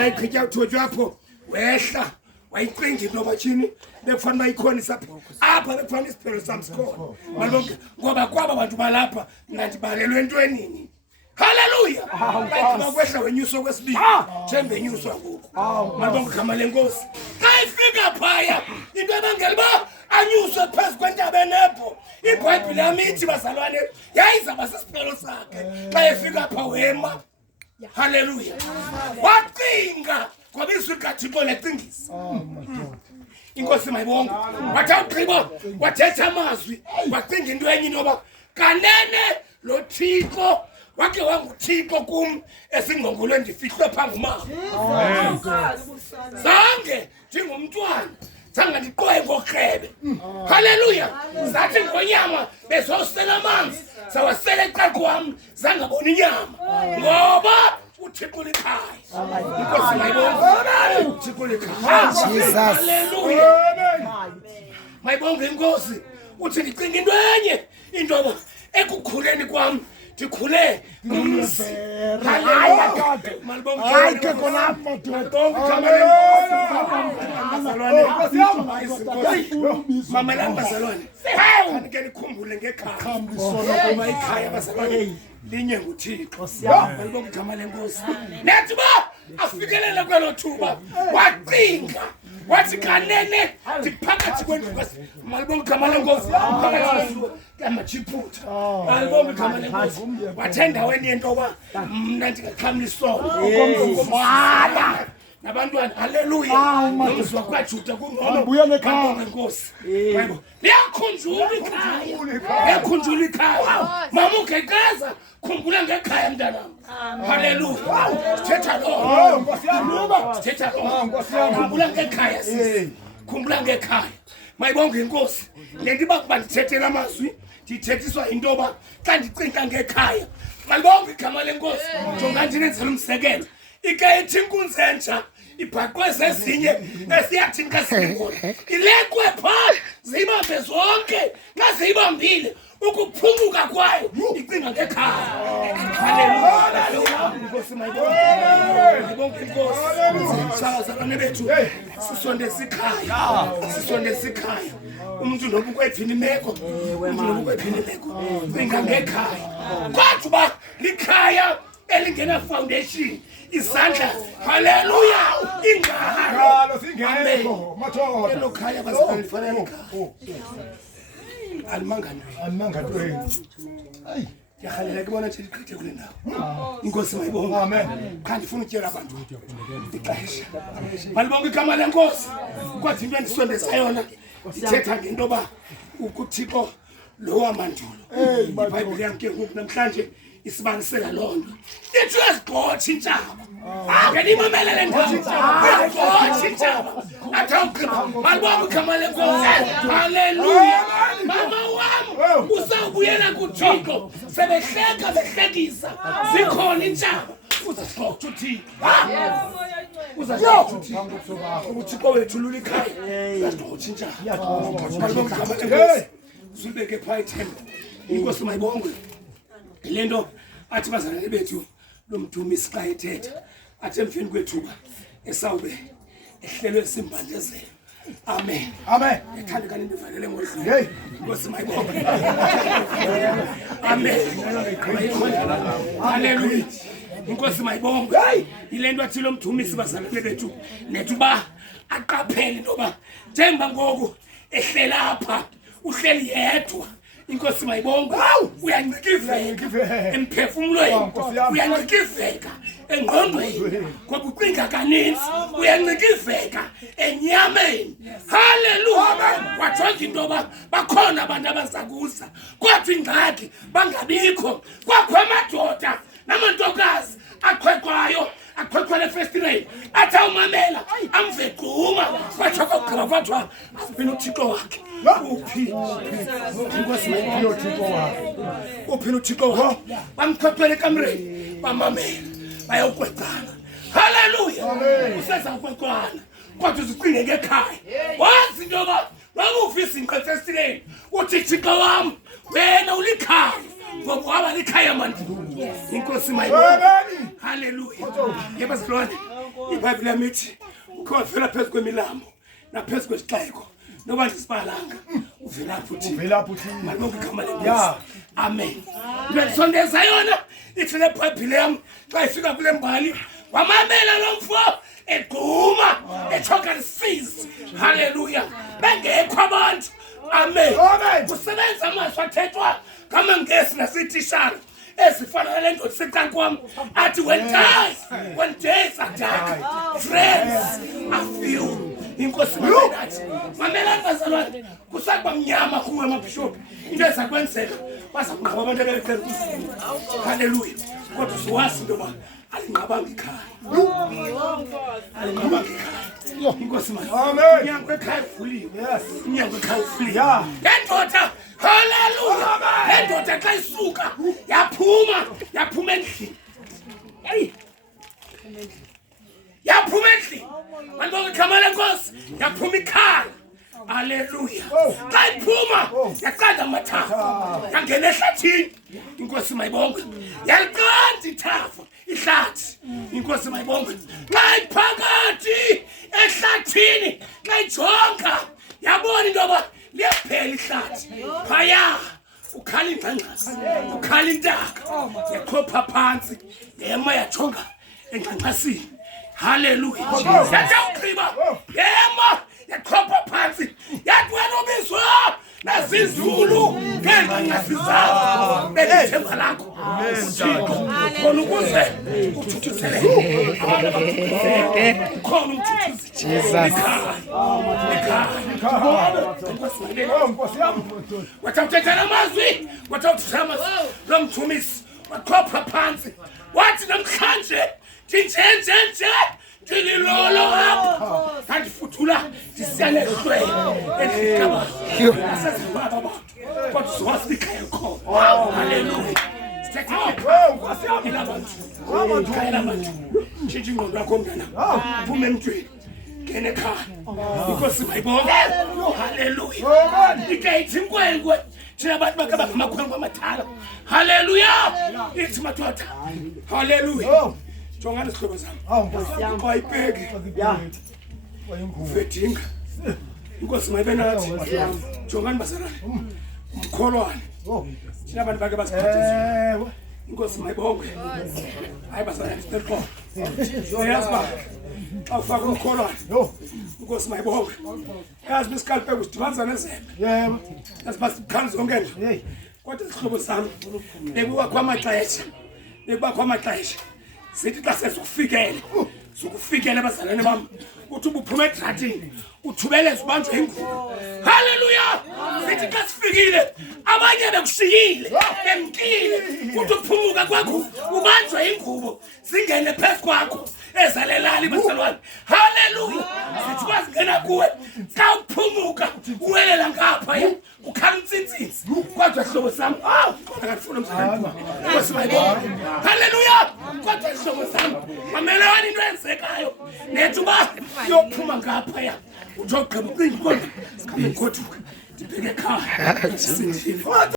Xayiqhitya uthotywa apho wehla wayicinga into bachini bekufanele bayikhonisa apha bekufanele isiphelo sam sikhona malonke ngoba kwaba bantu balapha mna ndibalelwe entwenini. Haleluya. Bakwehla wenyuso kwesibili njengenyuswa ngoku malonke igama lenkosi. Xa ifika phaya into ebangela uba anyuswe phezu kwentaba enepho iBhayibhile yami ithi bazalwane yayizaba sisiphelo sakhe xa efika apha wema. Haleluya. Wacinga ngoba izwi likaThixo lecingisa. Inkosi mayibonge. Wathi awugqiba wathetha amazwi wacinga into enye inoba kanene lo Thixo wake wanguThixo kum esingqongolwe ndifihlwe phambi umama. Zange ndingumntwana zange ndiqoye ngokrebe. Haleluya. Zathi ngonyama bezosela amanzi sawasele eqaqo wami zangabona inyama ngoba uThixo likhaya. Inkosi mayibonge. uThixo likhaya. Haleluya. Mayibonge inkosi. Uthi ndicinga into enye intoba ekukhuleni kwami ndikhule umzi. Haleluya. Malibonge. Hayi ke khona madoda. Mama la bazalwane. Hayi ke nikhumbule ngekhaya. Ngoba ikhaya bazalwane linye nguThixo. Malibonge igama lenkosi. Nathi ba afikelele kwelo thuba wacinga wathi kanene ndiphakathi kwendlu malibonge igama lenkosi phakathi kwamachiphutha. Malibonge igama lenkosi. Wathi endaweni yentoba mna ndingaxhamla isono nabantwana. Haleluya. Nomzwa kwaJuda kungcono buya nekhaya ngenkosi. Hayibo liyakhunjula ikhaya. Liyakhunjula ikhaya. Mama ugegeza khumbula ngekhaya mntanami. Haleluya. Sithetha lo Nkosi yami. sithetha lo khumbula ngekhaya sisi. Khumbula ngekhaya. Mayibonge inkosi. Lento bakuba ndithethela amazwi ndithethiswa intoba xa ndicinga ngekhaya. Malibonge igama lenkosi. Jonga ndinenzela umsekelo. Ikethi inkunzi entsha ibhaqwe zezinye esiyathi xa sikhona ilekwe phaa zibambe zonke xa ziyibambile ukuphunguka kwayo icinga ngekhaya. Haleluya. Inkosi mayibonge. Mayibonge inkosi. Bazalwane bethu sisondeza ikhaya. Sisondeza ikhaya. Umuntu noba ukwephini imeko umuntu noba ukwephini imeko cinga ngekhaya. Kodwa likhaya elingena foundation izandla. Haleluya. Ingalo Singekho madoda. elo khaya bazalwane lifanele alimangani. Hayi yahalela kubona nje liqhithe kule ndawo. Inkosi mayibonge. Amen. Cha ndifuna ukutyela abantu ixesha. Malibonge igama lenkosi. Kwathi into endisondeza yona ithetha ngento ba ukuThixo lo wamandulo. iBhayibhile yami ke ngoku namhlanje isibanisela lonto. Ithi uyazigqotha intshaba. Ake nimamelele ndaba. Uyazigqotha intshaba. Athawugqiba. Malibonge igama lenkosi. Haleluya. Mama wami usawubuyela kuThixo. Sebehleka behlekisa. Zikhona intshaba. Uzagqotha uThixo. Uzagqotha uThixo. uThixo wethu lula ikhaya. Uzagqotha intshaba. Malibonge igama lenkosi. Zibeke phaya ithemba. Inkosi mayibonge. Lento athi bazalwane bethu lo mdumisi xa ethetha athi emfeni kwethuba esawube ehlelwe simbandezelo. Amen. Amen. Ethanda kanti ndivalele ngodlule. Inkosi mayibonge. Amen. Haleluya. Inkosi mayibonge. Ilento athi lo mdumisi bazalwane bethu nethu ba aqaphele intoba njengoba ngoku ehlela apha uhleli yedwa. Inkosi mayibonge. Uyancikiveka emphefumulweni. Uyancikiveka engqondweni ngoba ucinga kaninzi. Uyancikiveka enyameni. Haleluya. Wajonga intoba bakhona abantu abazakuza kodwa ingxaki bangabikho. Kwakho amadoda namantokazi aqhweqwayo aqhweqwele festireni athi awumamela amve gquma kwathi okugqiba kwathiwa asibhina uThixo wakhe. Uphi inkosi mayibonge uThixo wakhe. Uphi uThixo wakhe. Bamqhweqwele ekamreni bamamela bayawuqweqana. Haleluya. Useza uqweqwana kodwa uzicinge ngekhaya. Wazi intoba bakufisa inqe festireni uthi Thixo wami wena ulikhaya ngoba waba likhaya manje. Inkosi mayibonge. Haleluya. Yebazalwane iBhayibheli yamithi ukhona phezu kwemilambo naphezu kwesixeko noba ndisibalanga uvelaphi uthi malibonke igama lenkosi amen. Ndisondeza yona ithi le Bhayibheli yami xa ifika kule mbali wamamela lo mfo egquma echoka lisizi. Haleluya. Bengekho abantu. Amen. Kusebenza amazwi athethwa ngamaNgesi nasitishara ezifana le ndoda secansi kwami athi when days are dark friends are few. Inkosi nathi mamela bazalwane kusakuba mnyama kuwe amabhishophu into ezakwenzeka bazaqhaba abantu abecela. Haleluya. Kodwa siwazi into ba alingqabanga ikhaya. Alingqabanga ikhaya. Inkosi manje. Amen. Nyango ekhaya uvuliwe. Yes. Nyango ekhaya uvuliwe. Yeah. Lendoda haleluya. Lendoda xa isuka yaphuma endlini. Hey. Yaphuma endlini. Mandonke igama lenkosi yaphuma ikhaya. Haleluya. Xa iphuma yaqanda amathafa. Yangena ehlathini. Inkosi mayibonke. Yaliqanda ithafa ihlathi. Inkosi mayibonke. Xa iphakathi ehlathini xa ijonga yabona into yoba liyaphela ihlathi. Phaya ukhala ingxangxasi, ukhala intaka, yakhopha phansi yema yajonga engxangxasini. Haleluya. Yathi ugqiba yema yakhopha phansi yathi wena ubizwa nazizulu ngengxangxasi zakho belithemba lakho khona ukuze uthuthuzelele abantu abakukhona khona umthuthuzi wathathela amazwi lo mthumisi wakhopha phansi wathi namhlanje nje ndililolo apho kandifuthula ndisiyanehlwele endlikaba asezibaba abantu kodwa siwazi ikhaya khona. Haleluya. Tshintsha ingqondo yakho mntana phuma emntwini ngene ekhaya. Inkosi mayibonke. Haleluya. Ikeyithi inkwenkwe thina abantu bakhe bangamakhwenkwe amathala. Haleluya. Ithi madoda. Haleluya. Jongani isihlobo sami. Bayibheki. Ufedinga. Inkosi mayibe nathi. Jongani bazalwane. Umkholwane. Thina abantu bakhe basiphathisa. Inkosi mayibonke. Hayi bazalwane siqoqo. Uyazba. Awufaka umkholwane. Inkosi mayibonke. Yazi besikalpe kusidibanisa nezembe. Yebo. Yazi basikhali zonke nje. Kodwa isihlobo sami bekuwa kwamaxesha. Sithi xa sezokufikele sokufikele bazalwane bami uthi ubuphuma edratini uthubeleza ubanjwe ingubo. Haleluya. Sithi xa sifikile abanye bekushiyile bemkile uthi uphumuka kwakho ubanjwe ingubo zingene phezu kwakho ezalelali bazalwane. Haleluya. Sithi kwazingena kuwe xa uphumuka uwelela ngapha ukhala umtsintsisi kodwa ihlobo sami kodwa kanifuna umzalwane. Haleluya. Kodwa ihlobo sami mamelani into enzekayo nethi uba yophuma ngapha uthi ogqiba ucinga kodwa sikhame ngoduka ndibheke ekhaya.